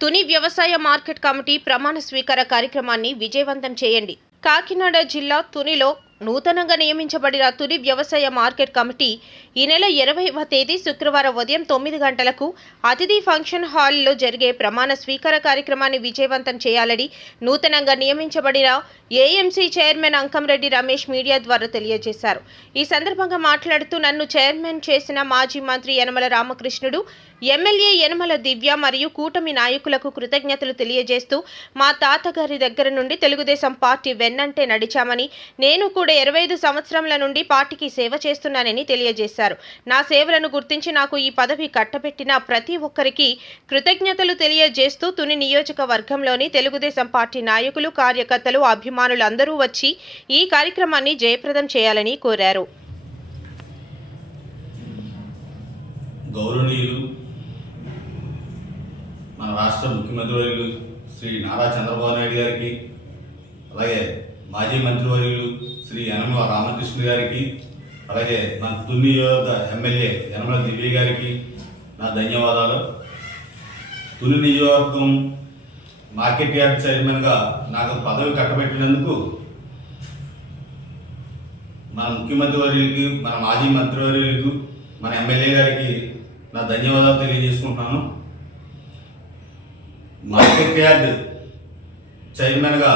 Tuni వ్యవసాయ market committee ప్రమాణ స్వీకార కార్యక్రమాన్ని విజయవంతం చేయండి. కాకినాడ జిల్లా తునిలో నూతనంగా నియమించబడిన తుని వ్యవసాయ మార్కెట్ కమిటీ ఈ నెల ఇరవైవ తేదీ శుక్రవారం ఉదయం తొమ్మిది గంటలకు అతిథి ఫంక్షన్ హాల్లో జరిగే ప్రమాణ స్వీకార కార్యక్రమాన్ని విజయవంతం చేయాలని నూతనంగా నియమించబడిన AMC chairman Ankamreddy Ramesh media ద్వారా తెలియజేశారు. ఈ సందర్భంగా మాట్లాడుతూ నన్ను చైర్మన్ చేసిన మాజీ మంత్రి యనమల రామకృష్ణుడు ఎమ్మెల్యే యనమల దివ్య మరియు కూటమి నాయకులకు కృతజ్ఞతలు తెలియజేస్తూ మా తాతగారి దగ్గర నుండి తెలుగుదేశం పార్టీ వెన్నంటే నడిచామని నేను కూడా ఇరవై ఐదు సంవత్సరంల నుండి పార్టీకి సేవ చేస్తున్నానని తెలియజేశారు. నా సేవలను గుర్తించి నాకు ఈ పదవి కట్టబెట్టిన ప్రతి ఒక్కరికి కృతజ్ఞతలు తెలియజేస్తూ తుని నియోజకవర్గంలోని తెలుగుదేశం పార్టీ నాయకులు కార్యకర్తలు అభిమానులు అందరూ వచ్చి ఈ కార్యక్రమాన్ని జయప్రదం చేయాలని కోరారు. గౌరవనీయులు రాష్ట్ర ముఖ్యమంత్రివర్యులు శ్రీ నారా చంద్రబాబు నాయుడు గారికి అలాగే మాజీ మంత్రివర్యులు శ్రీ యనమల రామకృష్ణ గారికి అలాగే మన తునియోగ నియోజక ఎమ్మెల్యే యనమల దివ్య గారికి నా ధన్యవాదాలు. తుని నియోజకవర్గం మార్కెట్ యార్డ్ చైర్మన్గా నాకు పదవి కట్టబెట్టినందుకు మన ముఖ్యమంత్రి వర్యులకి మన మాజీ మంత్రివర్యులకు మన ఎమ్మెల్యే గారికి నా ధన్యవాదాలు తెలియజేసుకుంటున్నాను. మార్కెట్ యార్డ్ చైర్మన్గా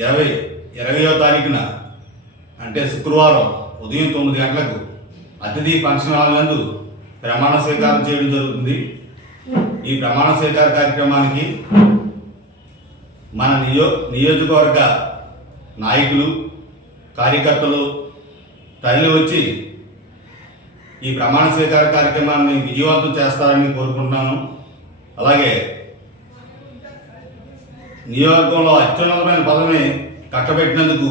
ఇరవై ఇరవయో తారీఖున అంటే శుక్రవారం ఉదయం తొమ్మిది గంటలకు అతిథి ఫంక్షన్ హాల్ నందు ప్రమాణ స్వీకారం చేయడం జరుగుతుంది. ఈ ప్రమాణ స్వీకార కార్యక్రమానికి మన నియో నియోజకవర్గ నాయకులు కార్యకర్తలు తరలి వచ్చి ఈ ప్రమాణ స్వీకార కార్యక్రమాన్ని విజయవంతం చేస్తారని కోరుకుంటున్నాను. అలాగే నియోజకవర్గంలో అత్యున్నతమైన పదవిని కట్టబెట్టినందుకు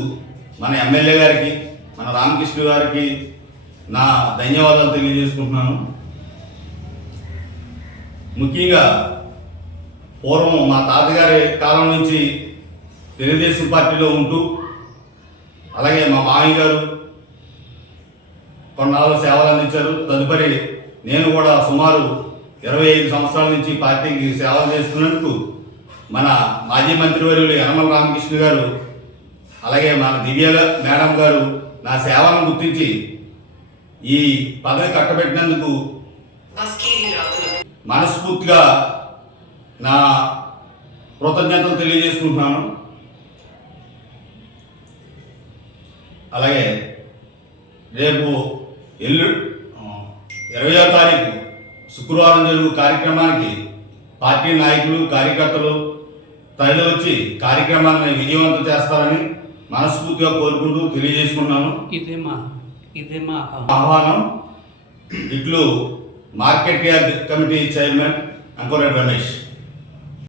మన ఎమ్మెల్యే గారికి మన రామకృష్ణ గారికి నా ధన్యవాదాలు తెలియజేసుకుంటున్నాను. ముఖ్యంగా పూర్వం మా తాతగారి కాలం నుంచి తెలుగుదేశం పార్టీలో ఉంటూ అలాగే మా మామయ్య గారు కొన్నాళ్ళు సేవలు అందించారు. తదుపరి నేను కూడా సుమారు ఇరవై ఐదు సంవత్సరాల నుంచి పార్టీకి సేవలు చేస్తున్నందుకు మన మాజీ మంత్రివర్యులు యనమల రామకృష్ణ గారు అలాగే మన దివ్య మేడం గారు నా సేవలను గుర్తించి ఈ పదవి కట్టబెట్టినందుకు మనస్ఫూర్తిగా నా కృతజ్ఞతలు తెలియజేసుకుంటున్నాను. అలాగే రేపు ఎల్లు ఇరవయో తారీఖు శుక్రవారం జరుగు కార్యక్రమానికి పార్టీ నాయకులు కార్యకర్తలు తరలి వచ్చి కార్యక్రమాన్ని విజయవంతం చేస్తారని మనస్ఫూర్తిగా కోరుకుంటూ తెలియజేసుకున్నాను ఇదే మా ఇదే మా ఆహ్వానం. ఇట్లు market yard committee chairman Ankoreddy Ramesh.